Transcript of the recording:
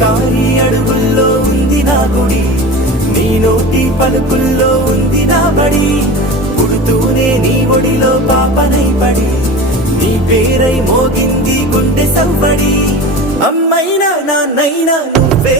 కారి అడుగుల్లో ఉంది నా గుడి, నీ నోటి పలుకుల్లో ఉంది నా బడి. పుడుతూనే నీ ఒడిలో పాపనై పడి, నీ పేరై మోగింది గుండె సవ్వడి. అమ్మైనా నాన్నైనా నువ్వే.